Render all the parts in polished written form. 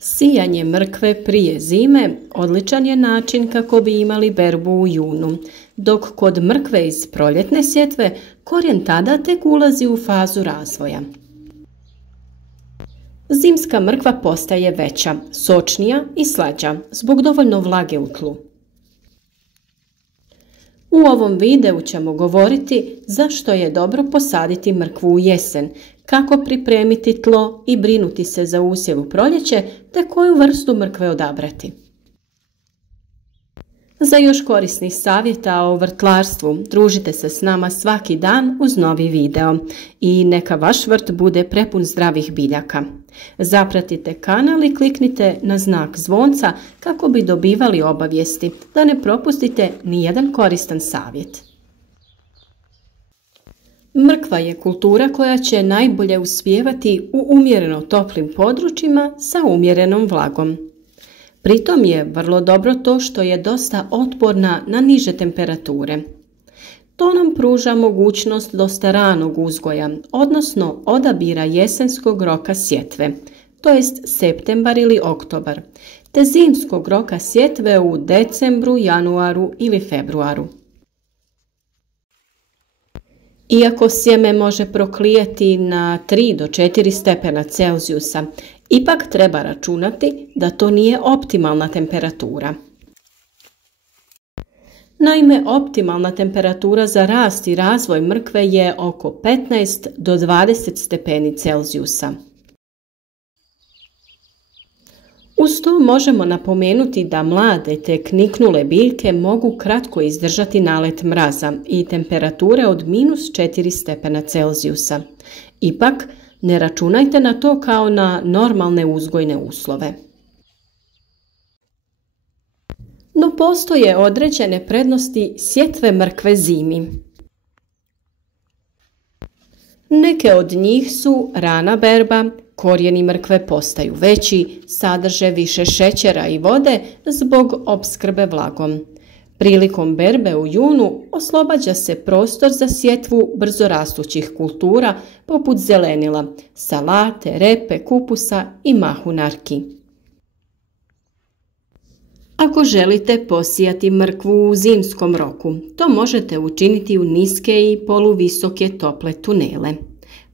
Sijanje mrkve prije zime odličan je način kako bi imali berbu u junu, dok kod mrkve iz proljetne sjetve korijen tada tek ulazi u fazu razvoja. Zimska mrkva postaje veća, sočnija i slađa zbog dovoljno vlage u tlu. U ovom videu ćemo govoriti zašto je dobro posaditi mrkvu u jesen, kako pripremiti tlo i brinuti se za usjev u proljeće, te koju vrstu mrkve odabrati. Za još korisnih savjeta o vrtlarstvu družite se s nama svaki dan uz novi video i neka vaš vrt bude prepun zdravih biljaka. Zapratite kanal i kliknite na znak zvonca kako bi dobivali obavijesti da ne propustite nijedan koristan savjet. Mrkva je kultura koja će najbolje uspijevati u umjereno toplim područjima sa umjerenom vlagom. Pritom je vrlo dobro to što je dosta otporna na niže temperature. To nam pruža mogućnost dosta ranog uzgoja, odnosno odabira jesenskog roka sjetve, to jest septembar ili oktobar, te zimskog roka sjetve u decembru, januaru ili februaru. Iako sjeme može proklijeti na 3 do 4 stepena Celzijusa, ipak treba računati da to nije optimalna temperatura. Naime, optimalna temperatura za rast i razvoj mrkve je oko 15 do 20 stepeni Celzijusa. Uz to možemo napomenuti da mlade te niknule biljke mogu kratko izdržati nalet mraza i temperature od -4 stepena Celzijusa. Ipak, ne računajte na to kao na normalne uzgojne uslove. No postoje određene prednosti sjetve mrkve zimi. Neke od njih su rana berba, korijeni mrkve postaju veći, sadrže više šećera i vode zbog opskrbe vlagom. Prilikom berbe u junu oslobađa se prostor za sjetvu brzorastućih kultura poput zelenila, salate, repe, kupusa i mahunarki. Ako želite posijati mrkvu u zimskom roku, to možete učiniti u niske i poluvisoke tople tunele.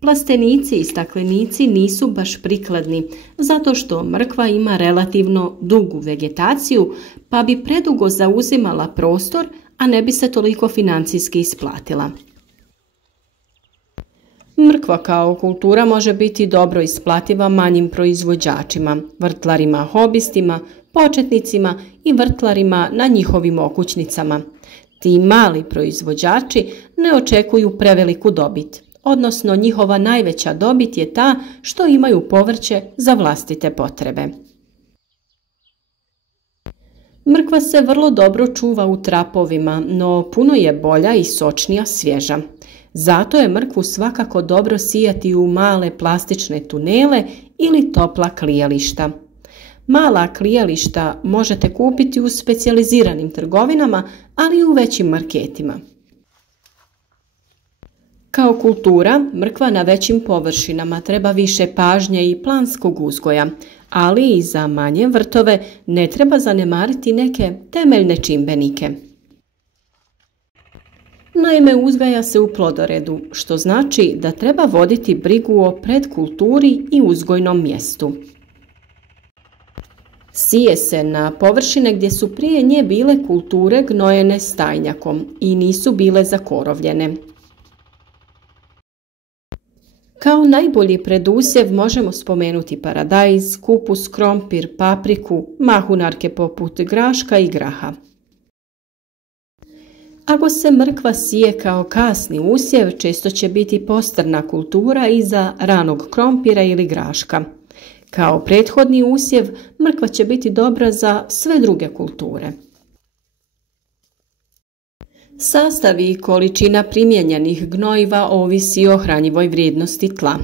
Plastenici i staklenici nisu baš prikladni zato što mrkva ima relativno dugu vegetaciju pa bi predugo zauzimala prostor, a ne bi se toliko financijski isplatila. Mrkva kao kultura može biti dobro isplativa manjim proizvođačima, vrtlarima hobistima, početnicima i vrtlarima na njihovim okućnicama. Ti mali proizvođači ne očekuju preveliku dobit, odnosno njihova najveća dobit je ta što imaju povrće za vlastite potrebe. Mrkva se vrlo dobro čuva u trapovima, no puno je bolja i sočnija svježa. Zato je mrkvu svakako dobro sijati u male plastične tunele ili topla klijališta. Mala klijališta možete kupiti u specijaliziranim trgovinama, ali i u većim marketima. Kao kultura, mrkva na većim površinama treba više pažnje i planskog uzgoja, ali i za manje vrtove ne treba zanemariti neke temeljne čimbenike. Naime, uzgaja se u plodoredu, što znači da treba voditi brigu o predkulturi i uzgojnom mjestu. Sije se na površine gdje su prije nje bile kulture gnojene stajnjakom i nisu bile zakorovljene. Kao najbolji predusjev možemo spomenuti paradajz, kupus, krompir, papriku, mahunarke poput graška i graha. Ako se mrkva sije kao kasni usjev, često će biti postrna kultura iza ranog krompira ili graška. Kao prethodni usjev, mrkva će biti dobra za sve druge kulture. Sastav i količina primijenjenih gnojiva ovisi o hranjivoj vrijednosti tla.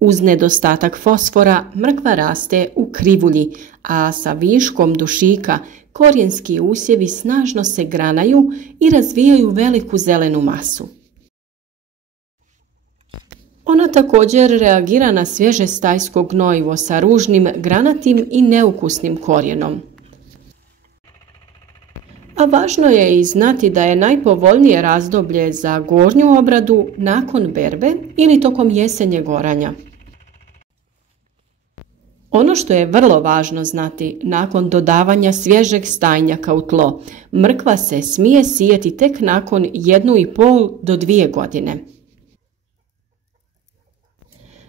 Uz nedostatak fosfora mrkva raste u krivulji, a sa viškom dušika korijenski usjevi snažno se granaju i razvijaju veliku zelenu masu. Ona također reagira na svježe stajsko gnojivo sa ružnim, granatim i neukusnim korijenom. A važno je i znati da je najpovoljnije razdoblje za gornju obradu nakon berbe ili tokom jesenjeg oranja. Ono što je vrlo važno znati, nakon dodavanja svježeg stajnjaka u tlo, mrkva se smije sijeti tek nakon 1,5 do 2 godine.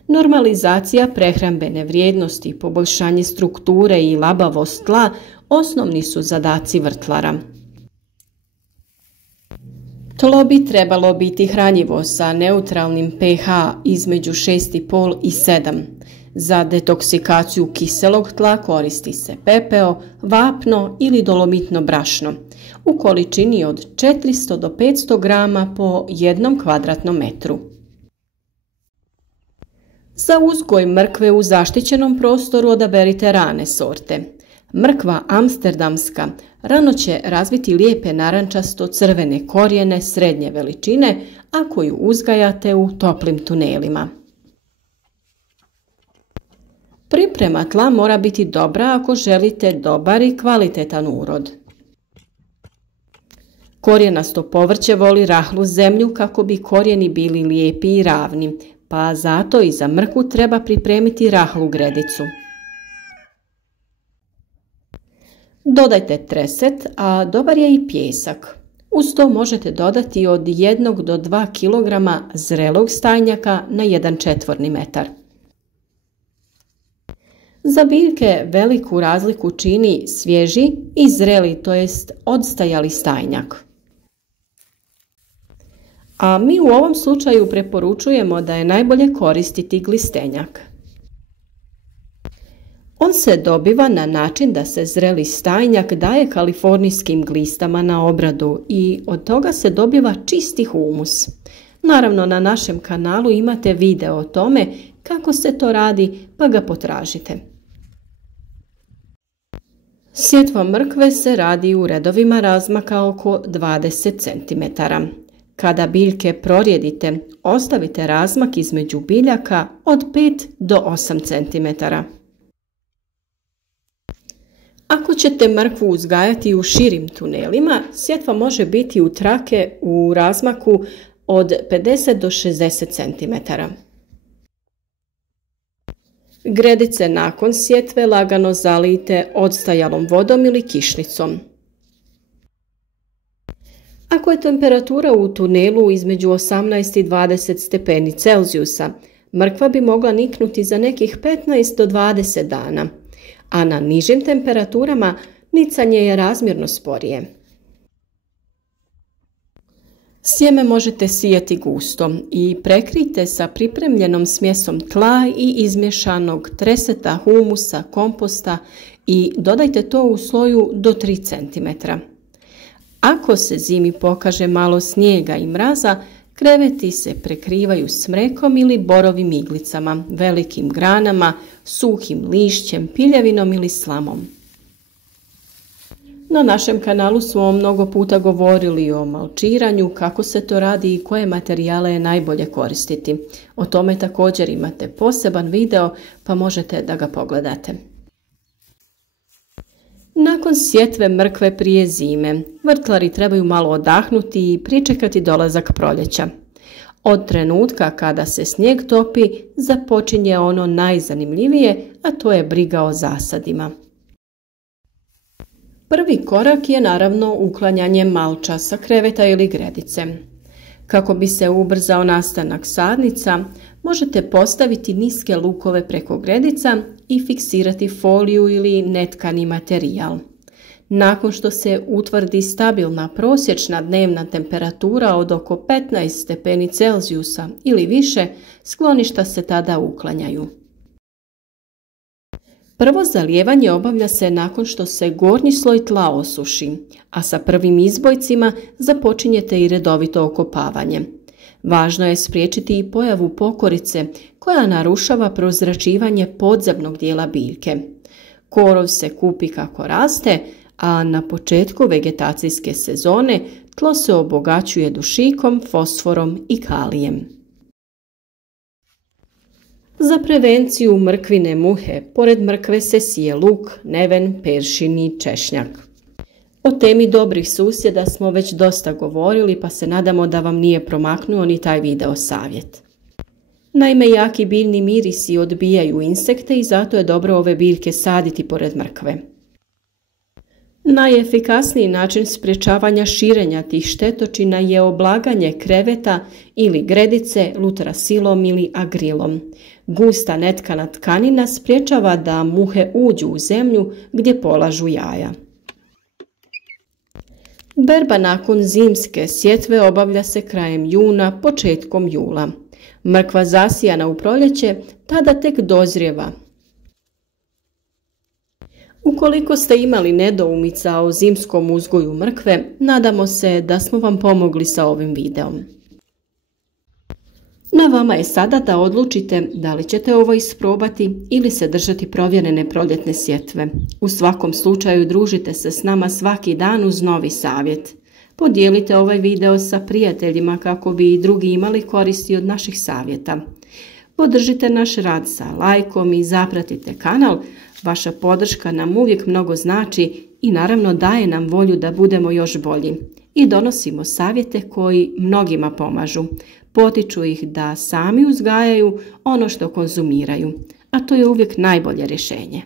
Normalizacija prehrambene vrijednosti, poboljšanje strukture i labavost tla osnovni su zadaci vrtlara. Tlo bi trebalo biti hranjivo sa neutralnim pH između 6,5 i 7. Za detoksikaciju kiselog tla koristi se pepeo, vapno ili dolomitno brašno u količini od 400 do 500 grama po 1 kvadratnom metru. Za uzgoj mrkve u zaštićenom prostoru odaberite rane sorte. Mrkva amsterdamska rano će razviti lijepe narančasto-crvene korijene srednje veličine ako ju uzgajate u toplim tunelima. Priprema tla mora biti dobra ako želite dobar i kvalitetan urod. Korijenasto povrće voli rahlu zemlju kako bi korijeni bili lijepi i ravni, pa zato i za mrkvu treba pripremiti rahlu gredicu. Dodajte treset, a dobar je i pijesak. Uz to možete dodati od 1 do 2 kg zrelog stajnjaka na 1 četvorni metar. Za biljke veliku razliku čini svježi i zreli, to jest odstajali stajnjak. A mi u ovom slučaju preporučujemo da je najbolje koristiti glistenjak. On se dobiva na način da se zreli stajnjak daje kalifornijskim glistama na obradu i od toga se dobiva čisti humus. Naravno, na našem kanalu imate video o tome kako se to radi, pa ga potražite. Sjetva mrkve se radi u redovima razmaka oko 20 cm. Kada biljke prorijedite, ostavite razmak između biljaka od 5 do 8 cm. Ako ćete mrkvu uzgajati u širim tunelima, sjetva može biti u trake u razmaku od 50 do 60 cm. Gredice nakon sjetve lagano zalijte odstajalom vodom ili kišnicom. Ako je temperatura u tunelu između 18 i 20 stepeni Celzijusa, mrkva bi mogla niknuti za nekih 15 do 20 dana, a na nižim temperaturama nicanje je razmjerno sporije. Sjeme možete sijati gusto i prekrijte sa pripremljenom smjesom tla i izmješanog treseta, humusa, komposta i dodajte to u sloju do 3 cm. Ako se zimi pokaže malo snijega i mraza, kreveti se prekrivaju smrekom ili borovim iglicama, velikim granama, suhim lišćem, piljevinom ili slamom. Na našem kanalu smo mnogo puta govorili o malčiranju, kako se to radi i koje materijale je najbolje koristiti. O tome također imate poseban video, pa možete da ga pogledate. Nakon sjetve mrkve prije zime, vrtlari trebaju malo odahnuti i pričekati dolazak proljeća. Od trenutka kada se snijeg topi, započinje ono najzanimljivije, a to je briga o zasadima. Prvi korak je naravno uklanjanje malča sa kreveta ili gredice. Kako bi se ubrzao nastanak sadnica, možete postaviti niske lukove preko gredica i fiksirati foliju ili netkani materijal. Nakon što se utvrdi stabilna prosječna dnevna temperatura od oko 15 stepeni Celzijusa ili više, skloništa se tada uklanjaju. Prvo zalijevanje obavlja se nakon što se gornji sloj tla osuši, a sa prvim izbojcima započinjete i redovito okopavanje. Važno je spriječiti i pojavu pokorice koja narušava prozračivanje podzemnog dijela biljke. Korov se kupi kako raste, a na početku vegetacijske sezone tlo se obogaćuje dušikom, fosforom i kalijem. Za prevenciju mrkvine muhe, pored mrkve se sije luk, neven, peršin i češnjak. O temi dobrih susjeda smo već dosta govorili, pa se nadamo da vam nije promaknuo ni taj video savjet. Naime, jaki biljni mirisi odbijaju insekte i zato je dobro ove biljke saditi pored mrkve. Najefikasniji način sprječavanja širenja tih štetočina je oblaganje kreveta ili gredice lutrasilom ili agrilom. Gusta netkana tkanina sprječava da muhe uđu u zemlju gdje polažu jaja. Berba nakon zimske sjetve obavlja se krajem juna, početkom jula. Mrkva zasijana u proljeće tada tek dozrijeva. Ukoliko ste imali nedoumica o zimskom uzgoju mrkve, nadamo se da smo vam pomogli sa ovim videom. Na vama je sada da odlučite da li ćete ovo isprobati ili se držati provjerene proljetne sjetve. U svakom slučaju družite se s nama svaki dan uz novi savjet. Podijelite ovaj video sa prijateljima kako bi i drugi imali koristi od naših savjeta. Podržite naš rad sa lajkom i zapratite kanal. Vaša podrška nam uvijek mnogo znači i naravno daje nam volju da budemo još bolji. I donosimo savjete koji mnogima pomažu. Potiču ih da sami uzgajaju ono što konzumiraju, a to je uvijek najbolje rješenje.